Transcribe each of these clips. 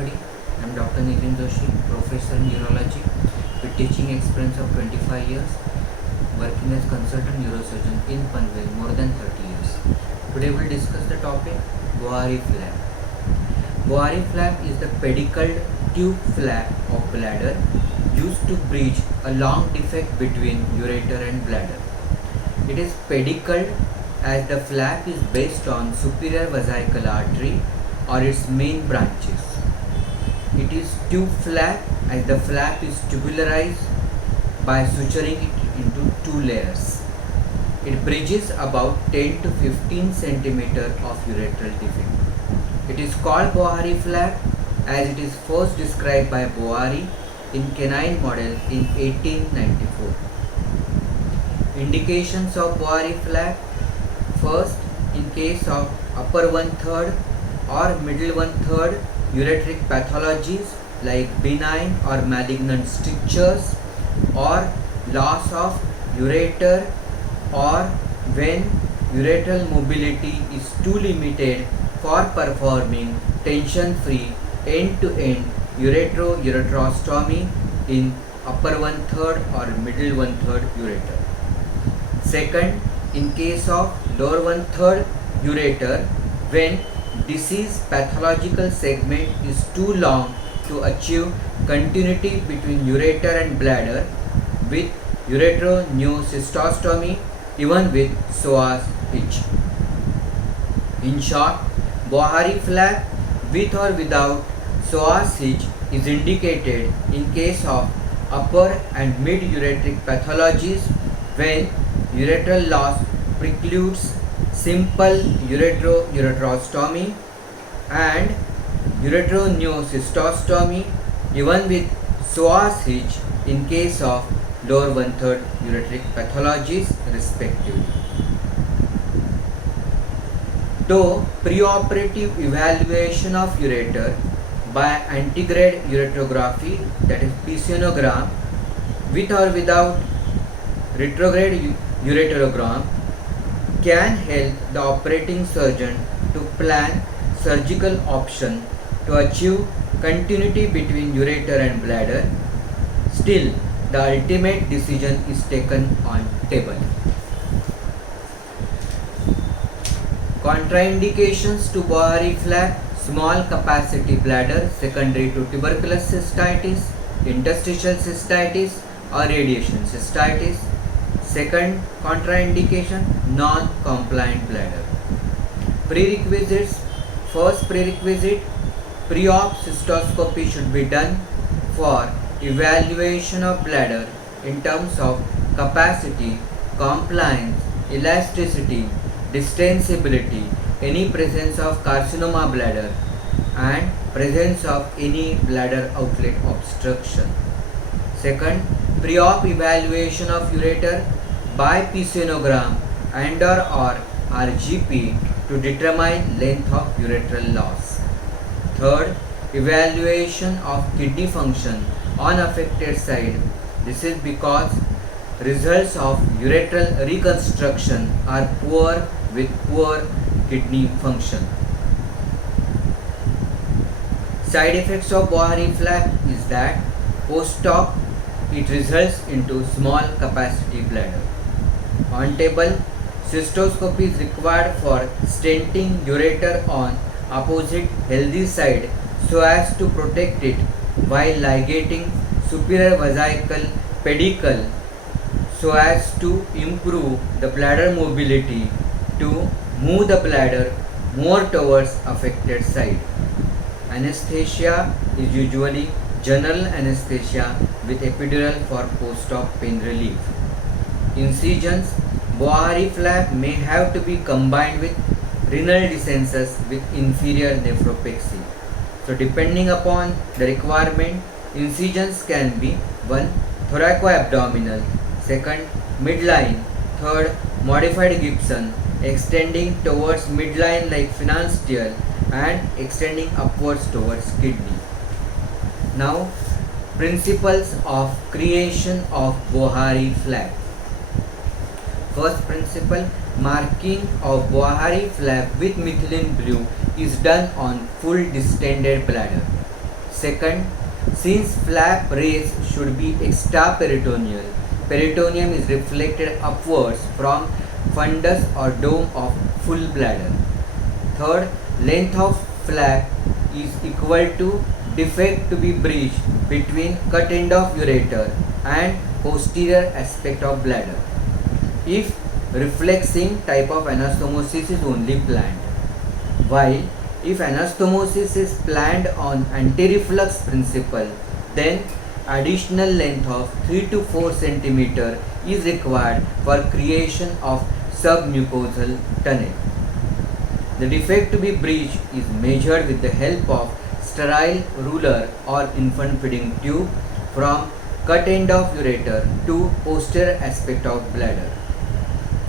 everybody. I am Dr. Nitin Joshi, Professor in Urology with teaching experience of 25 years, working as consultant neurosurgeon in Panvel more than 30 years. Today we will discuss the topic Bohari flap. Bohari flap is the pedicled tube flap of bladder used to bridge a long defect between ureter and bladder. It is pedicled as the flap is based on superior vesical artery or its main branches. It is tube flap as the flap is tubularized by suturing it into two layers. It bridges about 10 to 15 centimeter of ureteral defect. It is called Bohari flap as it is first described by Bohari in canine model in 1894. Indications of Bohari flap: first, in case of upper 1/3 or middle 1/3 ureteric pathologies like benign or malignant strictures or loss of ureter, or when ureteral mobility is too limited for performing tension-free end-to-end ureterostomy in upper 1/3 or middle 1/3 ureter. Second, in case of lower 1/3 ureter, when disease pathological segment is too long to achieve continuity between ureter and bladder with ureteroneocystostomy even with psoas hitch. In short, Bohari flap with or without psoas hitch is indicated in case of upper and mid ureteric pathologies when ureteral loss precludes simple ureterostomy and ureteroneocystostomy even with psoas hitch in case of lower 1/3 ureteric pathologies respectively. Though preoperative evaluation of ureter by antegrade ureterography, that is PCNogram, with or without retrograde ureterogram, can help the operating surgeon to plan surgical option to achieve continuity between ureter and bladder. Still, the ultimate decision is taken on table. Contraindications to Bohari flap: small capacity bladder secondary to tuberculous cystitis, interstitial cystitis or radiation cystitis. Second contraindication, non-compliant bladder. Prerequisites: first prerequisite, pre-op cystoscopy should be done for evaluation of bladder in terms of capacity, compliance, elasticity, distensibility, any presence of carcinoma bladder and presence of any bladder outlet obstruction. Second, pre-op evaluation of ureter by PCNogram and or RGP to determine length of ureteral loss. Third, evaluation of kidney function on affected side. This is because results of ureteral reconstruction are poor with poor kidney function. Side effects of Bohari flap is that post-op it results into small capacity bladder. On table, cystoscopy is required for stenting ureter on opposite healthy side so as to protect it while ligating superior vesical pedicle so as to improve the bladder mobility to move the bladder more towards affected side. Anesthesia is usually general anesthesia with epidural for post-op pain relief. Incisions: Bohari flap may have to be combined with renal dehiscence with inferior nephropexy. So depending upon the requirement, incisions can be: 1. Thoracoabdominal, 2nd. Midline, 3rd. Modified Gibson, extending towards midline like financial and extending upwards towards kidney. Now, principles of creation of Bohari flap. First principle, marking of Bohari flap with methylene blue is done on full distended bladder. Second, since flap rays should be extraperitoneal, peritoneum is reflected upwards from fundus or dome of full bladder. Third, length of flap is equal to defect to be breached between cut end of ureter and posterior aspect of bladder if reflexing type of anastomosis is only planned. While if anastomosis is planned on anti-reflux principle, then additional length of 3 to 4 cm is required for creation of submucosal tunnel. The defect to be breached is measured with the help of sterile ruler or infant feeding tube from cut end of ureter to posterior aspect of bladder.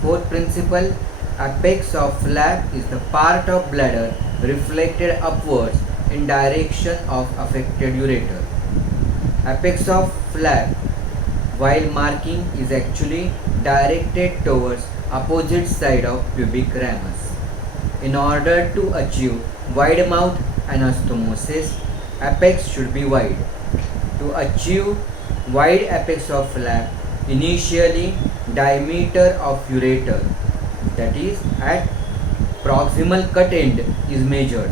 Fourth principle, apex of flap is the part of bladder reflected upwards in direction of affected ureter. Apex of flap while marking is actually directed towards opposite side of pubic ramus. In order to achieve wide mouth anastomosis, apex should be wide. To achieve wide apex of flap, initially diameter of ureter, that is at proximal cut end, is measured.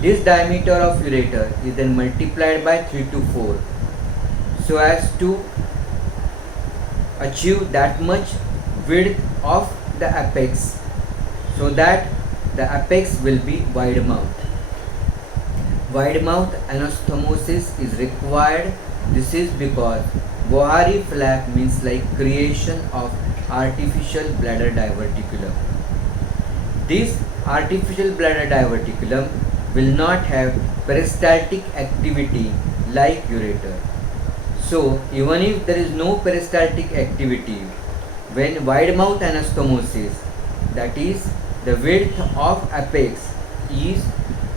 This diameter of ureter is then multiplied by 3 to 4 so as to achieve that much width of the apex, so that the apex will be wide mouth. Wide mouth anastomosis is required. This is because Bohari flap means like creation of artificial bladder diverticulum. This artificial bladder diverticulum will not have peristaltic activity like ureter. So even if there is no peristaltic activity, when wide mouth anastomosis, that is the width of apex is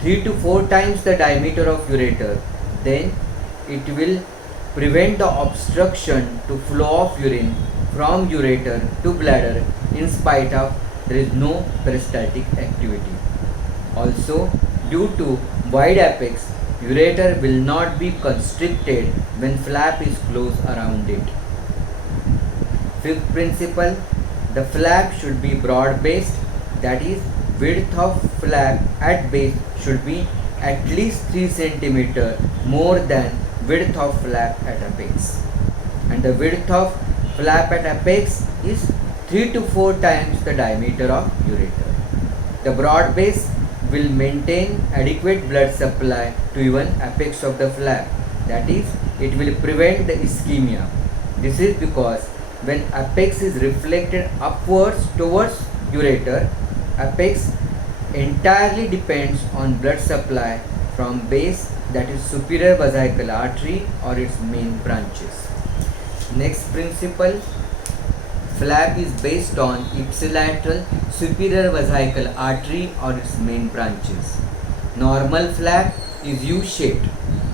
3 to 4 times the diameter of ureter, then it will prevent the obstruction to flow of urine from ureter to bladder in spite of there is no peristaltic activity. Also, due to wide apex, ureter will not be constricted when flap is closed around it. Fifth principle, the flap should be broad based, that is width of flap at base should be at least 3 cm more than width of flap at apex, and the width of flap at apex is 3 to 4 times the diameter of ureter. The broad base will maintain adequate blood supply to even apex of the flap, that is it will prevent the ischemia. This is because when apex is reflected upwards towards ureter, apex entirely depends on blood supply from base, that is superior vesical artery or its main branches. Next principle, flap is based on ipsilateral superior vesical artery or its main branches. Normal flap is U-shaped,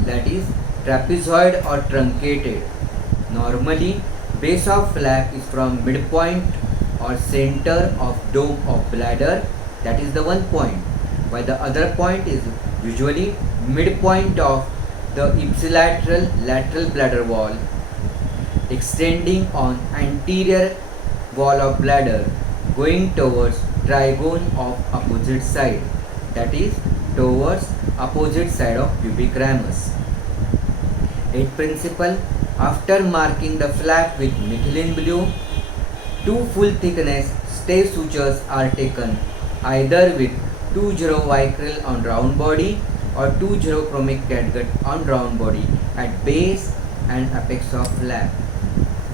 that is trapezoid or truncated. Normally, base of flap is from midpoint or center of dome of bladder, that is the one point, while the other point is usually midpoint of the ipsilateral lateral bladder wall extending on anterior wall of bladder going towards trigone of opposite side, that is towards opposite side of pubic ramus. Eighth principle, after marking the flap with methylene blue, 2 full thickness stay sutures are taken either with 2,0 vicryl on round body or 2,0 chromic catgut on round body at base and apex of flap.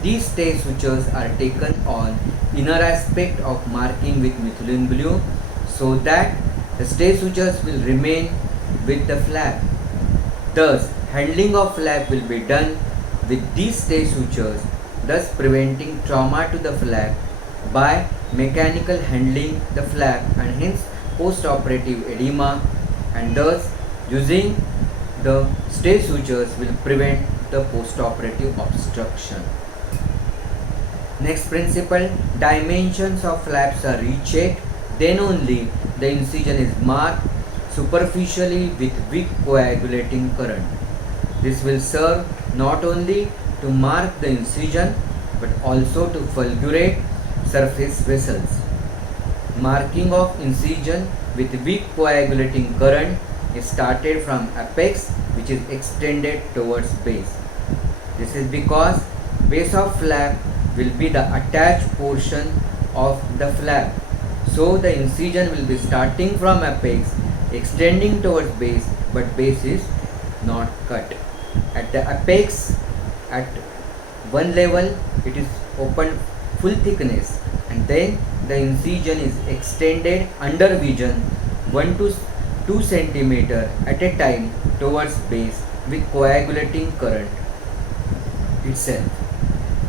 These stay sutures are taken on inner aspect of marking with methylene blue so that the stay sutures will remain with the flap. Thus, handling of flap will be done with these stay sutures, thus preventing trauma to the flap by mechanical handling the flap and hence post-operative edema, and thus using the stay sutures will prevent the post-operative obstruction. Next principle, dimensions of flaps are rechecked, then only the incision is marked superficially with weak coagulating current. This will serve not only to mark the incision but also to fulgurate surface vessels. Marking of incision with weak coagulating current is started from apex, which is extended towards base. This is because base of flap will be the attached portion of the flap. So the incision will be starting from apex, extending towards base, but base is not cut. At the apex, at one level, it is open full thickness, and then the incision is extended under vision 1 to 2 centimeter at a time towards base with coagulating current itself.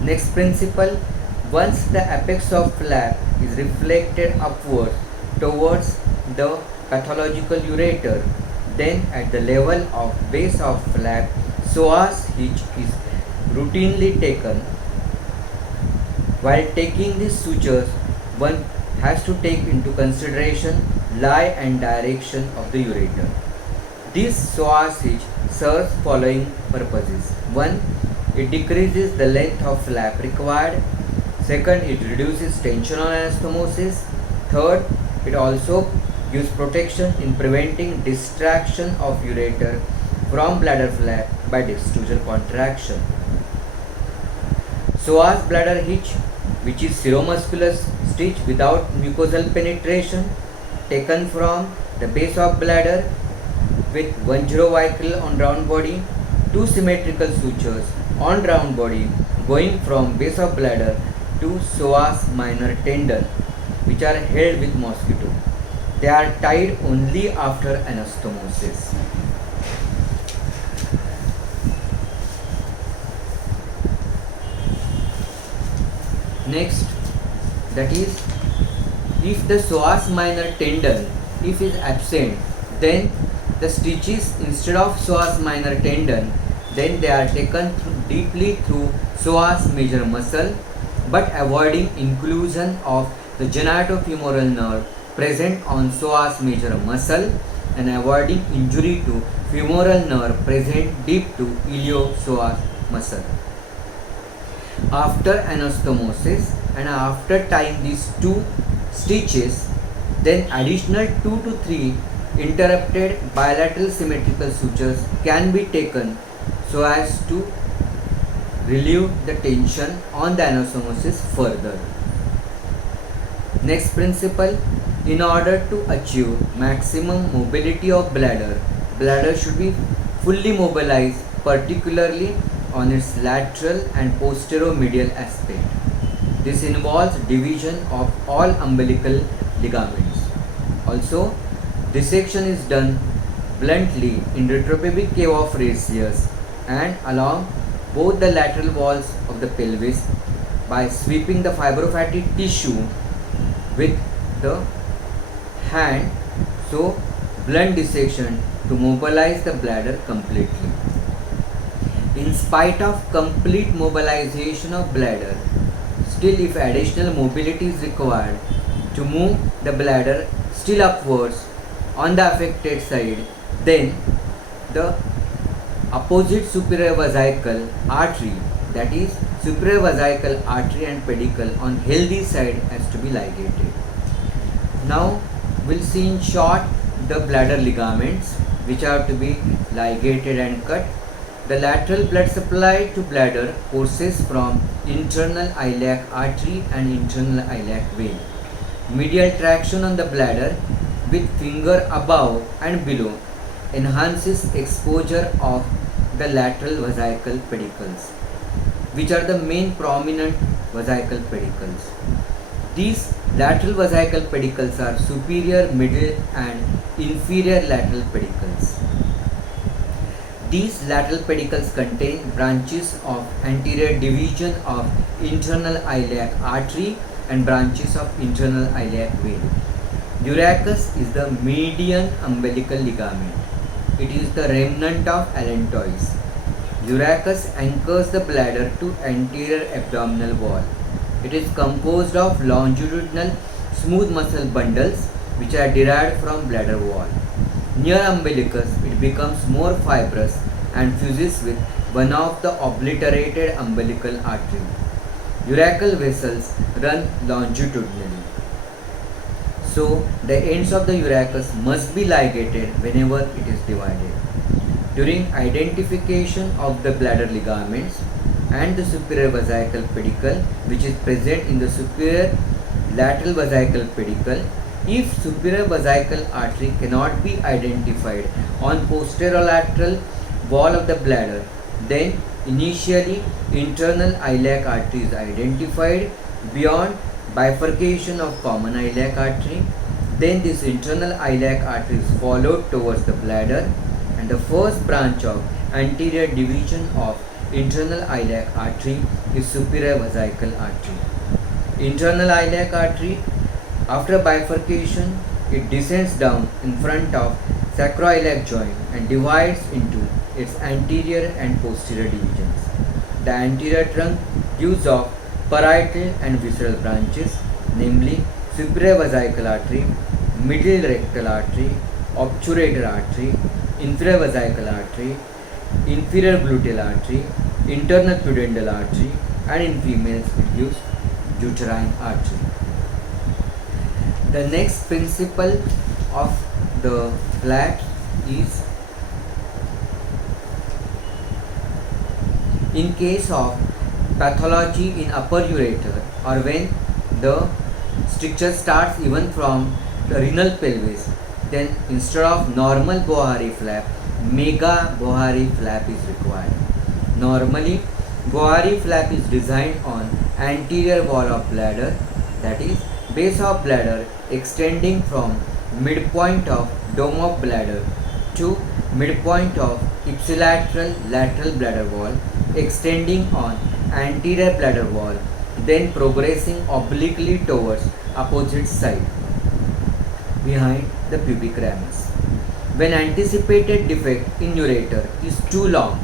Next principle, once the apex of flap is reflected upwards towards the pathological ureter, then at the level of base of flap, psoas hitch is routinely taken. While taking these sutures, one has to take into consideration lie and direction of the ureter. This psoas hitch serves following purposes. 1. It decreases the length of flap required. Second, it reduces tension on anastomosis. Third, it also gives protection in preventing distraction of ureter from bladder flap by destrusal contraction. Psoas bladder hitch, which is seromuscular stitch without mucosal penetration, taken from the base of bladder with 10 vicryl on round body, 2 symmetrical sutures on round body going from base of bladder to psoas minor tendon, which are held with mosquito. They are tied only after anastomosis. Next, that is, if the psoas minor tendon is absent, then the stitches instead of psoas minor tendon, then they are taken deeply through psoas major muscle, but avoiding inclusion of the genitofemoral nerve present on psoas major muscle and avoiding injury to femoral nerve present deep to iliopsoas muscle. After anastomosis and after tying these two stitches, then additional 2 to 3 interrupted bilateral symmetrical sutures can be taken so as to relieve the tension on the anastomosis further. Next principle, in order to achieve maximum mobility of bladder should be fully mobilized, particularly on its lateral and posteromedial aspect. This involves division of all umbilical ligaments. Also, dissection is done bluntly in retropubic cave of Raysius and along both the lateral walls of the pelvis by sweeping the fibrofatty tissue with the hand. So, blunt dissection to mobilize the bladder completely. In spite of complete mobilization of bladder, still if additional mobility is required to move the bladder still upwards on the affected side, then the opposite superior vesical artery, that is superior vesical artery and pedicle on healthy side, has to be ligated. Now we'll see in short the bladder ligaments which are to be ligated and cut. The lateral blood supply to bladder courses from internal iliac artery and internal iliac vein. Medial traction on the bladder with finger above and below enhances exposure of the lateral vesical pedicles, which are the main prominent vesical pedicles. These lateral vesical pedicles are superior, middle and inferior lateral pedicles. These lateral pedicles contain branches of anterior division of internal iliac artery and branches of internal iliac vein. Urachus is the median umbilical ligament. It is the remnant of allantois. Urachus anchors the bladder to anterior abdominal wall. It is composed of longitudinal smooth muscle bundles which are derived from bladder wall. Near umbilicus, it becomes more fibrous and fuses with one of the obliterated umbilical artery. Urachal vessels run longitudinally. So the ends of the urachus must be ligated whenever it is divided. During identification of the bladder ligaments and the superior vesical pedicle, which is present in the superior lateral vesical pedicle, if superior vesical artery cannot be identified on posterolateral wall of the bladder, then initially internal iliac artery is identified beyond bifurcation of common iliac artery. Then this internal iliac artery is followed towards the bladder, and the first branch of anterior division of internal iliac artery is superior vesical artery. Internal iliac artery, after bifurcation, it descends down in front of sacroiliac joint and divides into its anterior and posterior divisions. The anterior trunk gives off parietal and visceral branches, namely superior vesical artery, middle rectal artery, obturator artery, inferior vesical artery, inferior gluteal artery, internal pudendal artery, and in females it gives uterine artery. The next principle of the flaps is, in case of pathology in upper ureter or when the stricture starts even from the renal pelvis, then instead of normal Bohari flap, mega Bohari flap is required. Normally, Bohari flap is designed on anterior wall of bladder, that is base of bladder extending from midpoint of dome of bladder to midpoint of ipsilateral lateral bladder wall, extending on anterior bladder wall, then progressing obliquely towards opposite side behind the pubic ramus. When anticipated defect in ureter is too long,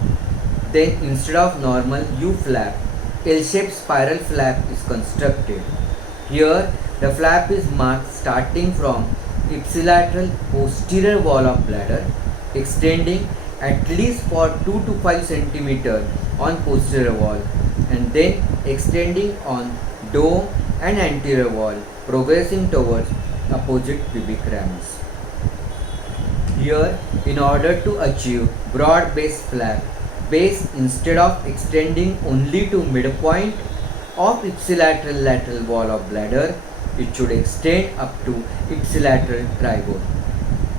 then instead of normal U flap, L-shaped spiral flap is constructed. Here the flap is marked starting from ipsilateral posterior wall of bladder, extending at least for 2 to 5 cm on posterior wall, and then extending on dome and anterior wall, progressing towards opposite pubic ramus. Here, in order to achieve broad base flap, base instead of extending only to midpoint of ipsilateral lateral wall of bladder, it should extend up to ipsilateral trigone.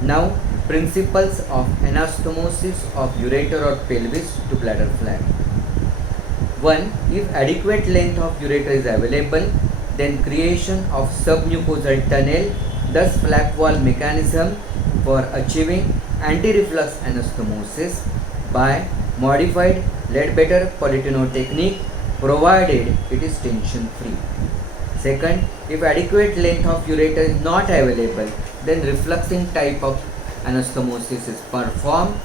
Now, principles of anastomosis of ureter or pelvis to bladder flap. 1. If adequate length of ureter is available, then creation of submucosal tunnel, thus flap wall mechanism for achieving anti-reflux anastomosis by modified Leadbetter Politinov technique, provided it is tension free. Second, if adequate length of ureter is not available, then refluxing type of anastomosis is performed,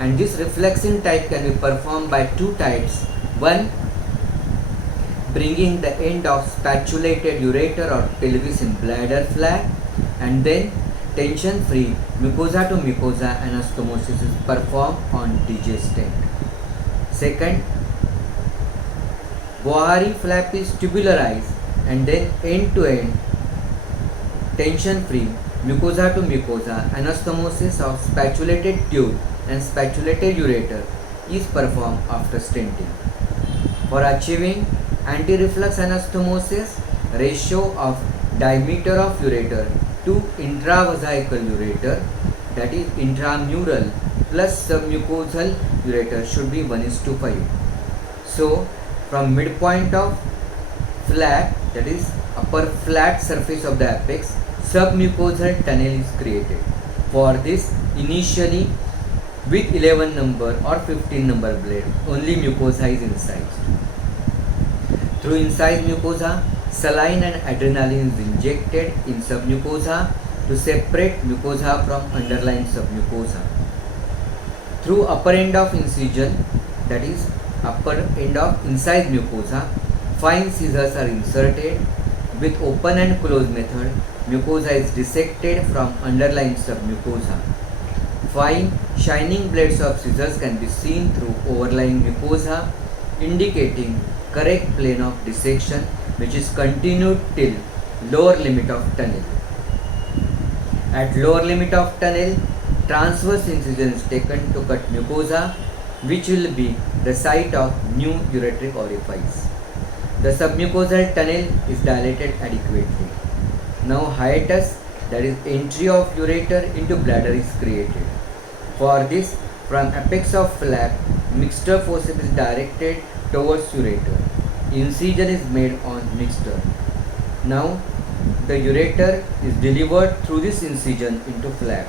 and this refluxing type can be performed by two types. One, bringing the end of spatulated ureter or pelvis in bladder flap, and then tension free mucosa to mucosa anastomosis is performed on DJ stent. Second, Bohari flap is tubularized and then end to end tension free mucosa to mucosa anastomosis of spatulated tube and spatulated ureter is performed after stenting. For achieving anti-reflux anastomosis, ratio of diameter of ureter to intravesical ureter, that is intramural plus submucosal ureter, should be 1:5. So, from midpoint of flap, that is upper flat surface of the apex, submucosal tunnel is created. For this, initially with 11 number or 15 number blade, only mucosa is incised. Through incised mucosa, saline and adrenaline is injected in submucosa to separate mucosa from underlying submucosa. Through upper end of incision, that is upper end of incised mucosa, fine scissors are inserted. With open and close method, mucosa is dissected from underlying submucosa. Fine Shining blades of scissors can be seen through overlying mucosa, indicating correct plane of dissection, which is continued till lower limit of tunnel. At lower limit of tunnel, transverse incision is taken to cut mucosa, which will be the site of new ureteric orifice. The submucosal tunnel is dilated adequately. Now hiatus, that is entry of ureter into bladder, is created. For this, from apex of flap, mixture forceps is directed towards ureter. Incision is made on mixture. Now the ureter is delivered through this incision into flap.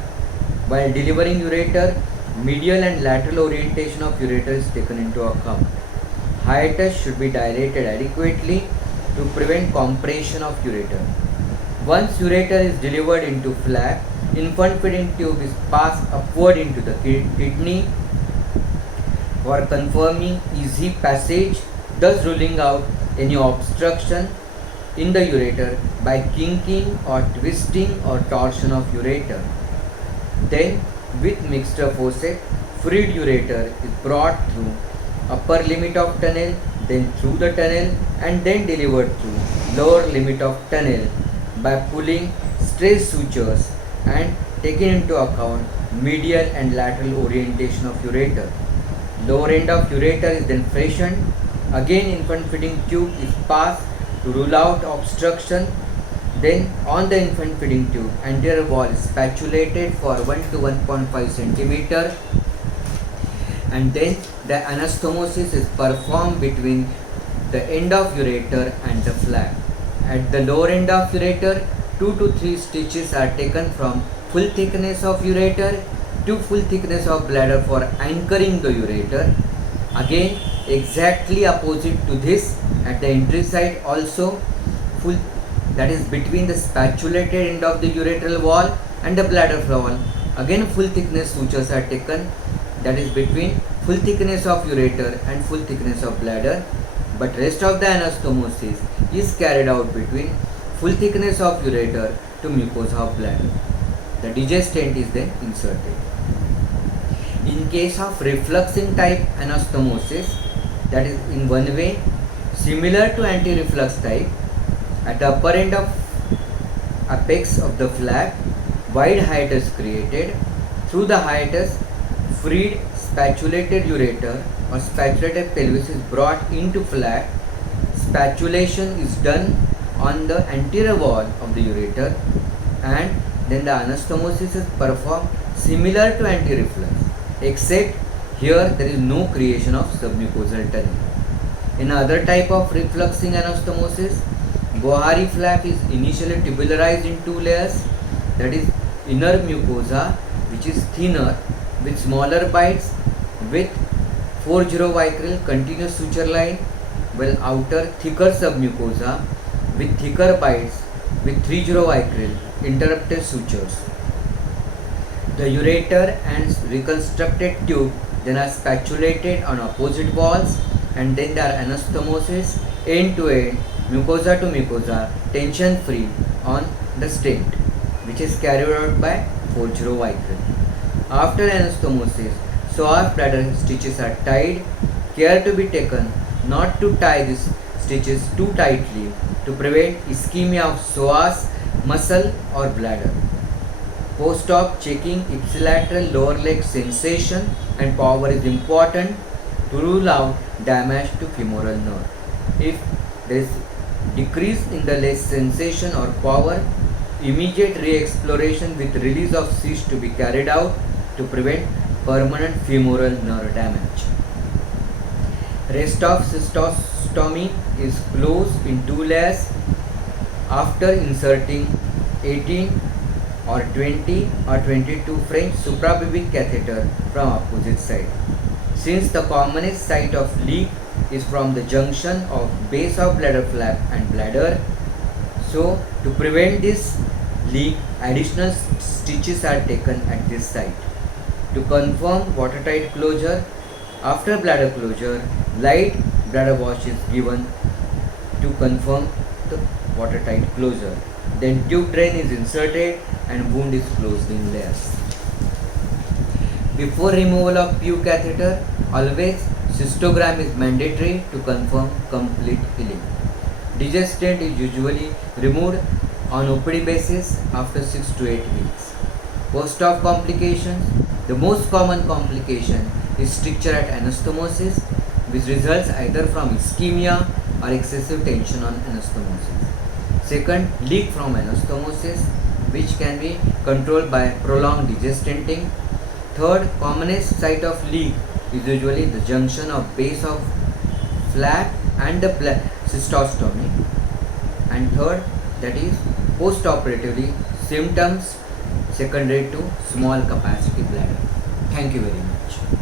While delivering ureter, medial and lateral orientation of ureter is taken into account. Hiatus should be dilated adequately to prevent compression of ureter. Once ureter is delivered into flap, infant feeding tube is passed upward into the kidney for confirming easy passage, thus ruling out any obstruction in the ureter by kinking or twisting or torsion of ureter. Then, with mixture forceps, freed ureter is brought through upper limit of tunnel, then through the tunnel, and then delivered through lower limit of tunnel by pulling stress sutures and taking into account medial and lateral orientation of ureter. Lower end of ureter is then freshened. Again, infant feeding tube is passed to rule out obstruction. Then on the infant feeding tube, anterior wall is spatulated for 1 to 1.5 cm, and then the anastomosis is performed between the end of ureter and the flap. At the lower end of ureter, 2 to 3 stitches are taken from full thickness of ureter to full thickness of bladder for anchoring the ureter. Again, exactly opposite to this, at the entry side also, full, that is between the spatulated end of the ureteral wall and the bladder wall. Again, full thickness sutures are taken, that is between full thickness of ureter and full thickness of bladder, but rest of the anastomosis is carried out between full thickness of ureter to mucosa of bladder. The digestant is then inserted. In case of refluxing type anastomosis, that is in one way similar to anti-reflux type, at the upper end of apex of the flap, wide hiatus created. Through the hiatus, freed spatulated ureter or spatulated pelvis is brought into flap. Spatulation is done on the anterior wall of the ureter, and then the anastomosis is performed similar to anti-reflux, except here there is no creation of submucosal tunnel. In other type of refluxing anastomosis, Bohari flap is initially tubularized in 2 layers, that is inner mucosa, which is thinner with smaller bites with 4-0 continuous suture line, while outer thicker submucosa with thicker bites with 3-0 interrupted sutures. The ureter and reconstructed tube then are spatulated on opposite walls, and then there are anastomosis end to end, mucosa to mucosa, tension free on the stent, which is carried out by 4-0. After anastomosis, psoas bladder stitches are tied. Care to be taken not to tie these stitches too tightly to prevent ischemia of psoas muscle or bladder. Post-op checking ipsilateral lower leg sensation and power is important to rule out damage to femoral nerve. If there is decrease in the leg sensation or power, immediate re-exploration with release of cyst to be carried out to prevent permanent femoral nerve damage. Rest of cystostomy is closed in 2 layers after inserting 18 or 20 or 22 French suprapubic catheter from opposite side. Since the commonest site of leak is from the junction of base of bladder flap and bladder, so to prevent this leak, additional stitches are taken at this site. To confirm watertight closure, after bladder closure, light bladder wash is given to confirm the watertight closure. Then tube drain is inserted and wound is closed in layers. Before removal of PU catheter, always cystogram is mandatory to confirm complete healing. Degestant is usually removed on OPD basis after 6 to 8 weeks. Post-op complications. The most common complication is stricture at anastomosis, which results either from ischemia or excessive tension on anastomosis. Second, leak from anastomosis, which can be controlled by prolonged degestanting. Third, commonest site of leak is usually the junction of base of flap and the cystostomy. And third, that is post-operatively symptoms secondary to small capacity bladder. Thank you very much.